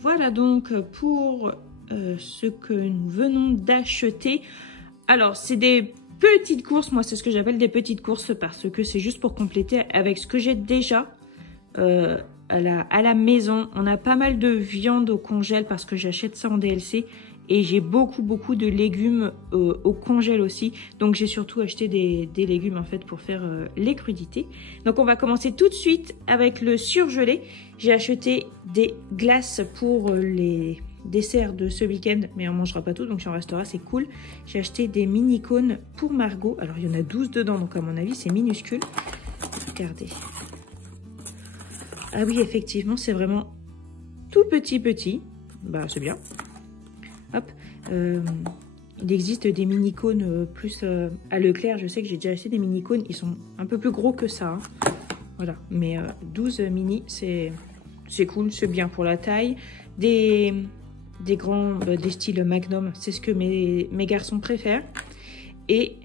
voilà donc pour ce que nous venons d'acheter. Alors, c'est des petites courses. Moi, c'est ce que j'appelle des petites courses parce que c'est juste pour compléter avec ce que j'ai déjà à la maison. On a pas mal de viande au congèle parce que j'achète ça en DLC. Et j'ai beaucoup de légumes au congèle aussi. Donc j'ai surtout acheté des légumes en fait pour faire les crudités. Donc on va commencer tout de suite avec le surgelé. J'ai acheté des glaces pour les desserts de ce week-end. Mais on mangera pas tout, donc il en restera, c'est cool. J'ai acheté des mini cônes pour Margot. Alors il y en a 12 dedans, donc à mon avis c'est minuscule. Regardez. Ah oui, effectivement, c'est vraiment tout petit. Bah c'est bien. Hop, il existe des mini-cônes plus à Leclerc. Je sais que j'ai déjà acheté des mini-cônes. Ils sont un peu plus gros que ça. Hein. Voilà, mais 12 mini, c'est cool, c'est bien pour la taille. Des grands, des styles Magnum, c'est ce que mes garçons préfèrent. Et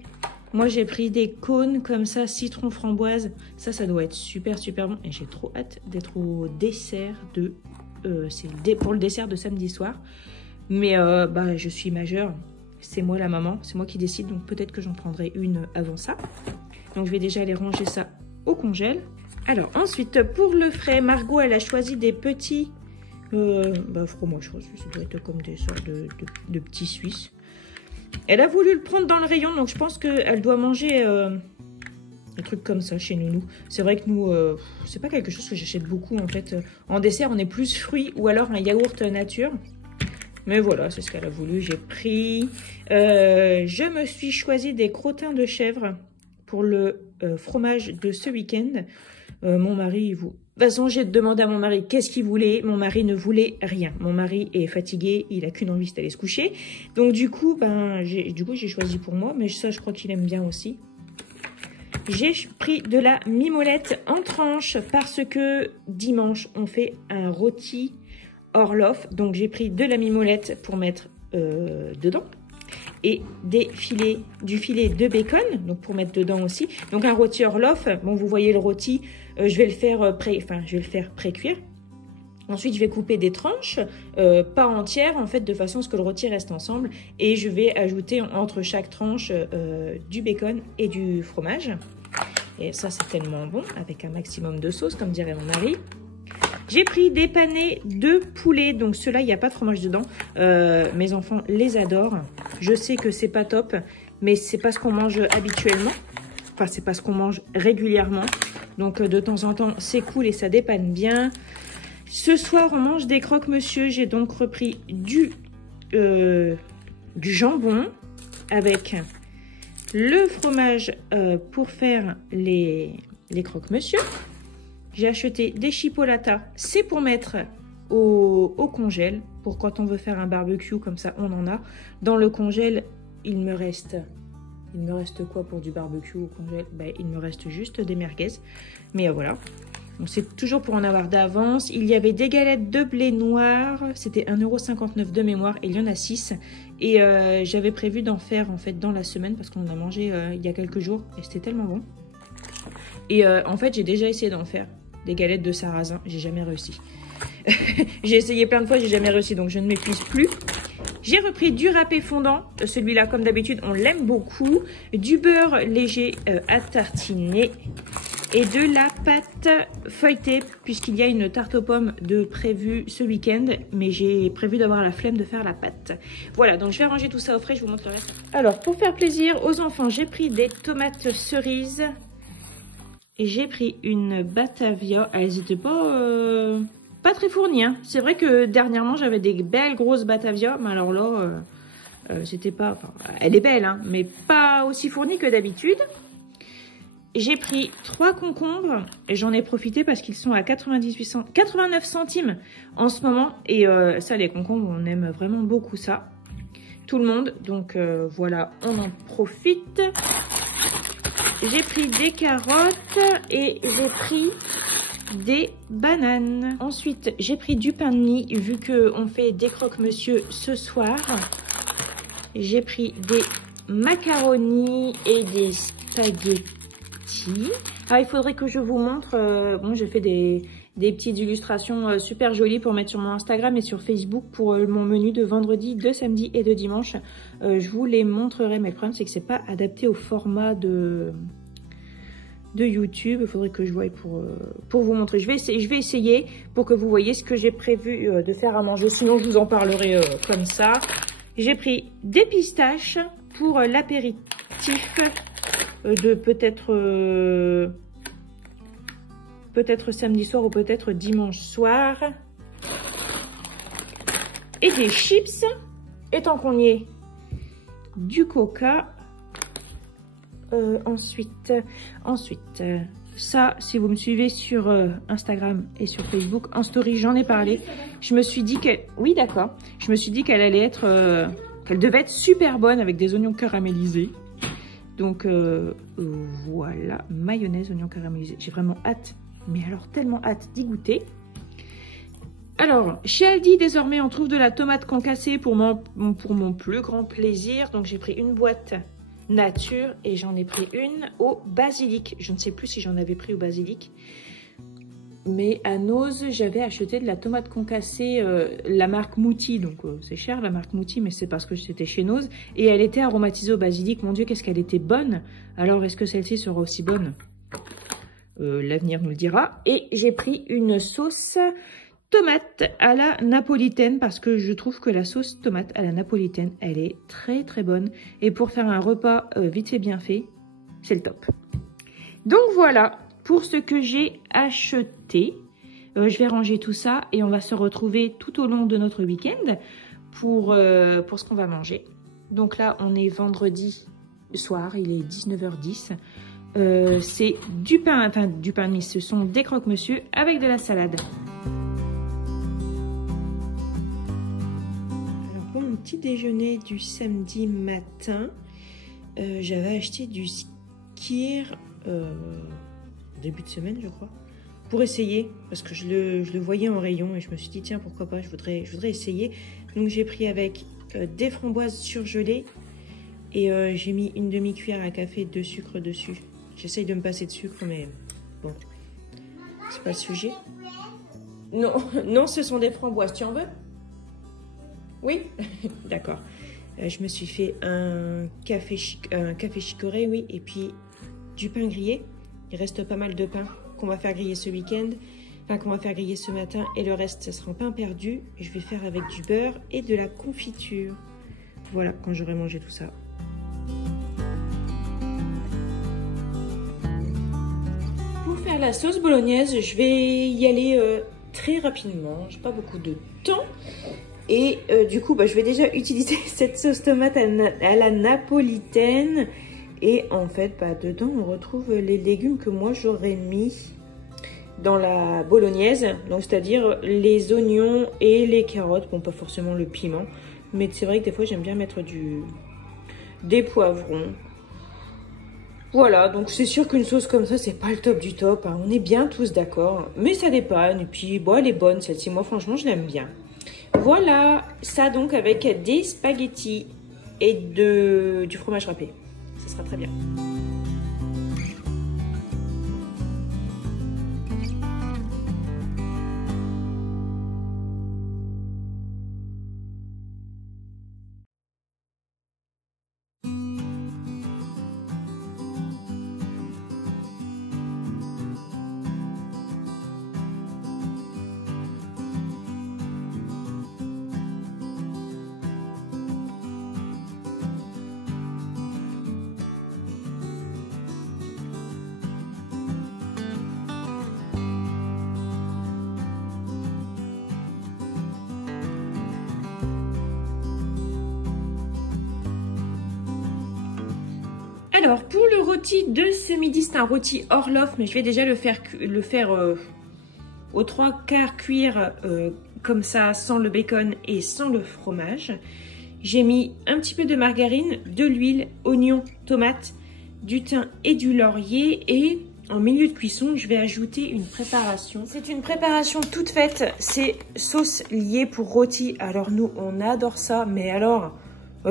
moi, j'ai pris des cônes comme ça, citron framboise. Ça doit être super bon. Et j'ai trop hâte d'être au dessert de... pour le dessert de samedi soir. Mais je suis majeure, c'est moi la maman, c'est moi qui décide, donc peut-être que j'en prendrai une avant ça. Donc je vais déjà aller ranger ça au congèle. Alors ensuite, pour le frais, Margot, elle a choisi des petits fromage, je pense que ça doit être comme des sortes de petits Suisses. Elle a voulu le prendre dans le rayon, donc je pense qu'elle doit manger des trucs comme ça chez nous. C'est vrai que nous, c'est pas quelque chose que j'achète beaucoup en fait. En dessert, on est plus fruits ou alors un yaourt nature. Mais voilà, c'est ce qu'elle a voulu, j'ai pris. Je me suis choisi des crottins de chèvre pour le fromage de ce week-end. Mon mari, De toute façon, j'ai demandé à mon mari qu'est-ce qu'il voulait. Mon mari ne voulait rien. Mon mari est fatigué, il a qu'une envie, c'est d'aller se coucher. Donc du coup, j'ai choisi pour moi, mais ça, je crois qu'il aime bien aussi. J'ai pris de la mimolette en tranches parce que dimanche, on fait un rôti Orloff, donc j'ai pris de la mimolette pour mettre dedans et du filet de bacon, donc pour mettre dedans aussi. Donc un rôti Orloff, bon vous voyez le rôti, je vais le faire pré-cuire. Ensuite je vais couper des tranches, pas entières en fait, de façon à ce que le rôti reste ensemble, et je vais ajouter entre chaque tranche du bacon et du fromage. Et ça c'est tellement bon, avec un maximum de sauce comme dirait mon mari. J'ai pris des panais de poulet, donc ceux-là, il n'y a pas de fromage dedans. Mes enfants les adorent. Je sais que c'est pas top, mais c'est pas ce qu'on mange habituellement. Enfin, c'est pas ce qu'on mange régulièrement. Donc, de temps en temps, c'est cool et ça dépanne bien. Ce soir, on mange des croque-monsieur. J'ai donc repris du jambon avec le fromage pour faire les croque-monsieur. J'ai acheté des chipolatas, c'est pour mettre au congèle, pour quand on veut faire un barbecue, comme ça on en a. Dans le congèle, il me reste quoi pour du barbecue au congèle? Il me reste juste des merguez, mais voilà. Donc c'est toujours pour en avoir d'avance. Il y avait des galettes de blé noir, c'était 1,59 € de mémoire, et il y en a 6. Et j'avais prévu d'en faire en fait dans la semaine, parce qu'on en a mangé il y a quelques jours, et c'était tellement bon. Et en fait, j'ai déjà essayé d'en faire des galettes de sarrasin, j'ai jamais réussi. J'ai essayé plein de fois, j'ai jamais réussi, donc je ne m'épuise plus. J'ai repris du râpé fondant, celui-là comme d'habitude, on l'aime beaucoup. Du beurre léger à tartiner et de la pâte feuilletée, puisqu'il y a une tarte aux pommes de prévue ce week-end, mais j'ai prévu d'avoir la flemme de faire la pâte. Voilà, donc je vais ranger tout ça au frais, je vous montre le reste. Alors, pour faire plaisir aux enfants, j'ai pris des tomates cerises. Et j'ai pris une Batavia. Elles n'étaient pas très fournies. Hein. C'est vrai que dernièrement, j'avais des belles grosses Batavia. Mais alors là, c'était pas... Enfin, elle est belle, hein, mais pas aussi fournie que d'habitude. J'ai pris 3 concombres. Et j'en ai profité parce qu'ils sont à 89 centimes en ce moment. Et ça, les concombres, on aime vraiment beaucoup ça. Tout le monde. Donc voilà, on en profite. J'ai pris des carottes et j'ai pris des bananes. Ensuite, j'ai pris du pain de mie vu qu'on fait des croque-monsieur ce soir. J'ai pris des macaronis et des spaghettis. Ah, il faudrait que je vous montre. Bon, j'ai fait des des petites illustrations super jolies pour mettre sur mon Instagram et sur Facebook pour mon menu de vendredi, de samedi et de dimanche. Je vous les montrerai, mais le problème c'est que c'est pas adapté au format de YouTube. Il faudrait que je voie pour vous montrer. Je vais essayer pour que vous voyez ce que j'ai prévu de faire à manger. Sinon, je vous en parlerai comme ça. J'ai pris des pistaches pour l'apéritif de peut-être samedi soir ou peut-être dimanche soir. Et des chips. Et tant qu'on y est, du coca. Ensuite, ça, si vous me suivez sur Instagram et sur Facebook, en story, j'en ai parlé. Je me suis dit qu'elle... Oui, d'accord. Je me suis dit qu'elle allait être... qu'elle devait être super bonne avec des oignons caramélisés. Donc, voilà. Mayonnaise, oignons caramélisés. J'ai vraiment hâte, mais alors tellement hâte d'y goûter. Alors, chez Aldi, désormais, on trouve de la tomate concassée pour mon plus grand plaisir. Donc, j'ai pris une boîte nature et j'en ai pris une au basilic. Je ne sais plus si j'en avais pris au basilic, mais à Nose j'avais acheté de la tomate concassée, la marque Mouti, donc c'est cher la marque Mouti, mais c'est parce que c'était chez Nose et elle était aromatisée au basilic. Mon Dieu, qu'est-ce qu'elle était bonne. Alors est-ce que celle-ci sera aussi bonne? L'avenir nous le dira. Et j'ai pris une sauce tomate à la napolitaine parce que je trouve que la sauce tomate à la napolitaine, elle est très très bonne. Et pour faire un repas vite fait bien fait, c'est le top. Donc voilà pour ce que j'ai acheté. Je vais ranger tout ça et on va se retrouver tout au long de notre week-end pour ce qu'on va manger. Donc là, on est vendredi soir, il est 19h10. C'est du pain de mie, ce sont des croque-monsieur avec de la salade. Petit déjeuner du samedi matin, j'avais acheté du skyr début de semaine je crois, pour essayer parce que je le voyais en rayon et je me suis dit tiens pourquoi pas, je voudrais essayer. Donc j'ai pris avec des framboises surgelées et j'ai mis une demi-cuillère à café de sucre dessus. J'essaye de me passer de sucre mais bon, c'est pas le sujet. Non, non, ce sont des framboises, tu en veux? Oui, d'accord. Je me suis fait un café chicorée, oui, et puis du pain grillé. Il reste pas mal de pain qu'on va faire griller ce week-end, enfin qu'on va faire griller ce matin, et le reste, ça sera en pain perdu. Je vais faire avec du beurre et de la confiture. Voilà, quand j'aurai mangé tout ça. Pour faire la sauce bolognaise, je vais y aller très rapidement. J'ai pas beaucoup de temps. Et du coup, je vais déjà utiliser cette sauce tomate à la napolitaine. Et en fait, dedans, on retrouve les légumes que moi, j'aurais mis dans la bolognaise. Donc, c'est-à-dire les oignons et les carottes. Bon, pas forcément le piment. Mais c'est vrai que des fois, j'aime bien mettre des poivrons. Voilà, donc c'est sûr qu'une sauce comme ça, c'est pas le top du top. Hein. On est bien tous d'accord. Mais ça dépanne. Et puis, bon, elle est bonne, celle-ci. Moi, franchement, je l'aime bien. Voilà, ça donc avec des spaghettis et du fromage râpé. Ça sera très bien. Alors, pour le rôti de ce midi, c'est un rôti Orloff, mais je vais déjà le faire aux 3/4 cuire comme ça, sans le bacon et sans le fromage. J'ai mis un petit peu de margarine, de l'huile, oignons, tomates, du thym et du laurier. Et en milieu de cuisson, je vais ajouter une préparation. C'est une préparation toute faite, c'est sauce liée pour rôti. Alors nous, on adore ça, mais alors,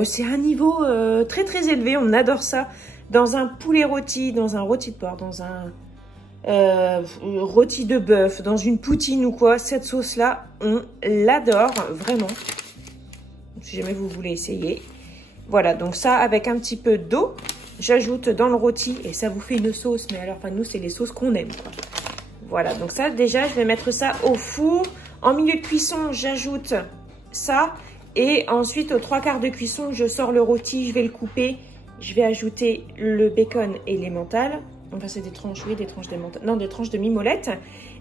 c'est un niveau très très élevé, on adore ça. Dans un poulet rôti, dans un rôti de porc, dans un rôti de bœuf, dans une poutine ou quoi, cette sauce-là, on l'adore, vraiment. Si jamais vous voulez essayer. Voilà, donc ça, avec un petit peu d'eau, j'ajoute dans le rôti et ça vous fait une sauce. Mais alors, enfin, nous, c'est les sauces qu'on aime, quoi. Voilà, donc ça, déjà, je vais mettre ça au four. En milieu de cuisson, j'ajoute ça. Et ensuite, aux 3/4 de cuisson, je sors le rôti, je vais le couper. Je vais ajouter le bacon et l'emmental. Enfin, c'est des tranches, oui, des tranches d'emmental. Non, des tranches de mimolette.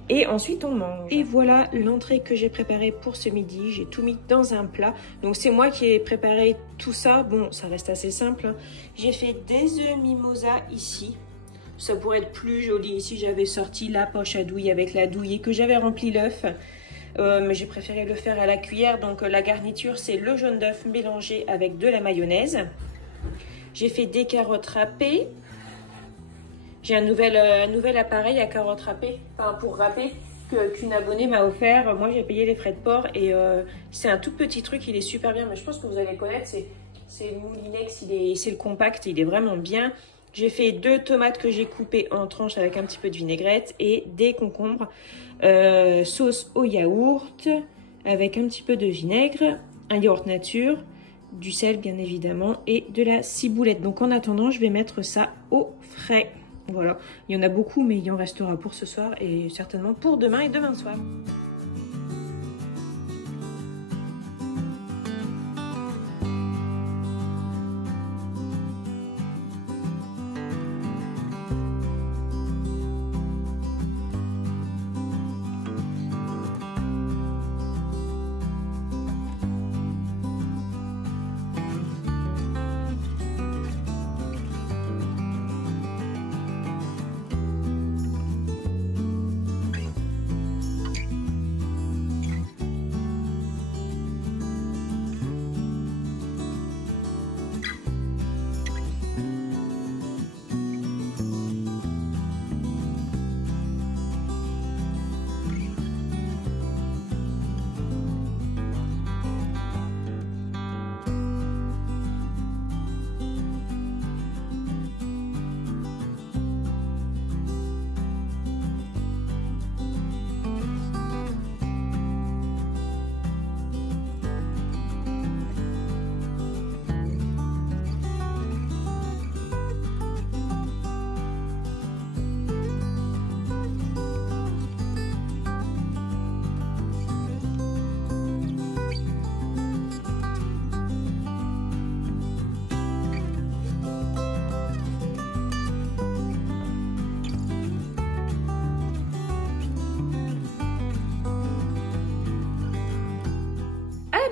Et ensuite, on mange. Et voilà l'entrée que j'ai préparée pour ce midi. J'ai tout mis dans un plat. Donc, c'est moi qui ai préparé tout ça. Bon, ça reste assez simple, hein. J'ai fait des œufs mimosa ici. Ça pourrait être plus joli. Ici, j'avais sorti la poche à douille avec la douille et que j'avais rempli l'œuf. Mais j'ai préféré le faire à la cuillère. Donc, la garniture, c'est le jaune d'œuf mélangé avec de la mayonnaise. J'ai fait des carottes râpées. J'ai un nouvel appareil à carottes râpées, enfin pour râper, qu'une abonnée m'a offert. Moi, j'ai payé les frais de port et c'est un tout petit truc, il est super bien. Mais je pense que vous allez connaître, c'est le Moulinex, c'est le compact, il est vraiment bien. J'ai fait 2 tomates que j'ai coupées en tranches avec un petit peu de vinaigrette et des concombres. Sauce au yaourt avec un petit peu de vinaigre, un yaourt nature, du sel bien évidemment et de la ciboulette. Donc en attendant, je vais mettre ça au frais. Voilà, il y en a beaucoup, mais il y en restera pour ce soir et certainement pour demain et demain soir.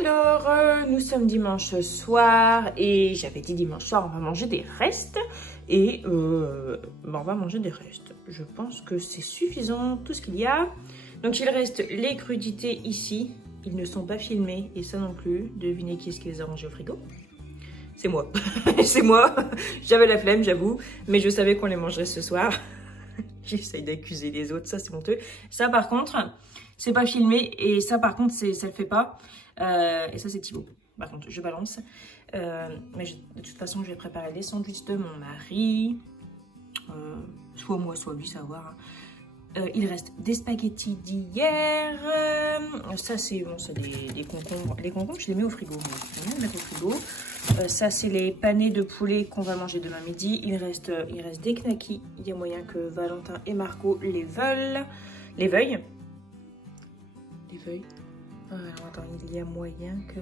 Alors, nous sommes dimanche soir et j'avais dit dimanche soir, on va manger des restes. Et on va manger des restes. Je pense que c'est suffisant, tout ce qu'il y a. Donc, il reste les crudités ici. Ils ne sont pas filmés et ça non plus. Devinez qui est-ce qui les a rangés au frigo? C'est moi. C'est moi. J'avais la flemme, j'avoue. Mais je savais qu'on les mangerait ce soir. J'essaye d'accuser les autres, ça c'est honteux. Ça par contre, c'est pas filmé. Et ça par contre, ça le fait pas. Et ça c'est Thibaut. Par contre, je balance. Mais de toute façon, je vais préparer les sandwichs de mon mari. Soit moi, soit lui, savoir. Il reste des spaghettis d'hier. Ça c'est bon, c'est des concombres. Les concombres, je les mets au frigo. Je vais les mettre au frigo. Ça c'est les panés de poulet qu'on va manger demain midi. Il reste des knackis. Il y a moyen que Valentin et Margot les veuillent. Les veuillent. Alors, attends, il y a moyen que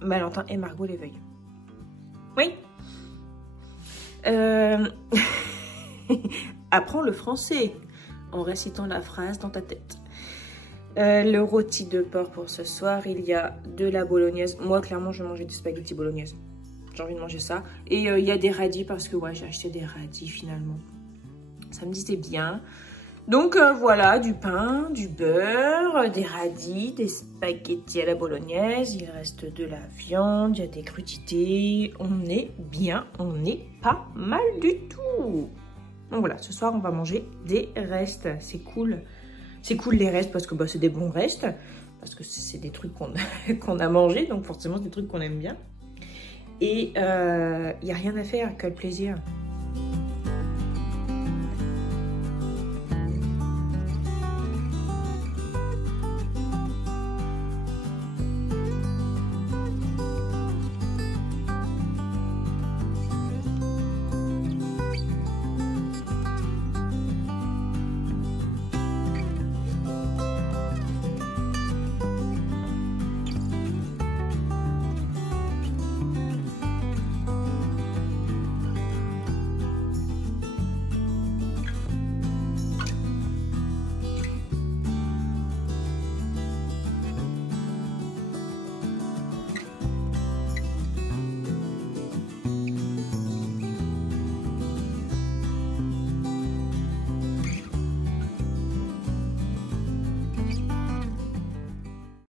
Valentin et Margot les veuillent. Oui. Apprends le français en récitant la phrase dans ta tête. Le rôti de porc pour ce soir, il y a de la bolognaise. Moi, clairement, je vais manger des spaghettis bolognaise. J'ai envie de manger ça. Et il y a des radis parce que ouais, j'ai acheté des radis finalement. Ça me disait bien. Donc voilà, du pain, du beurre, des radis, des spaghettis à la bolognaise. Il reste de la viande, il y a des crudités. On est bien, on est pas mal du tout. Donc voilà, ce soir, on va manger des restes. C'est cool. C'est cool les restes parce que bah, c'est des bons restes. Parce que c'est des trucs qu'on a mangés. Donc forcément, c'est des trucs qu'on aime bien. Et il n'y a rien à faire que le plaisir.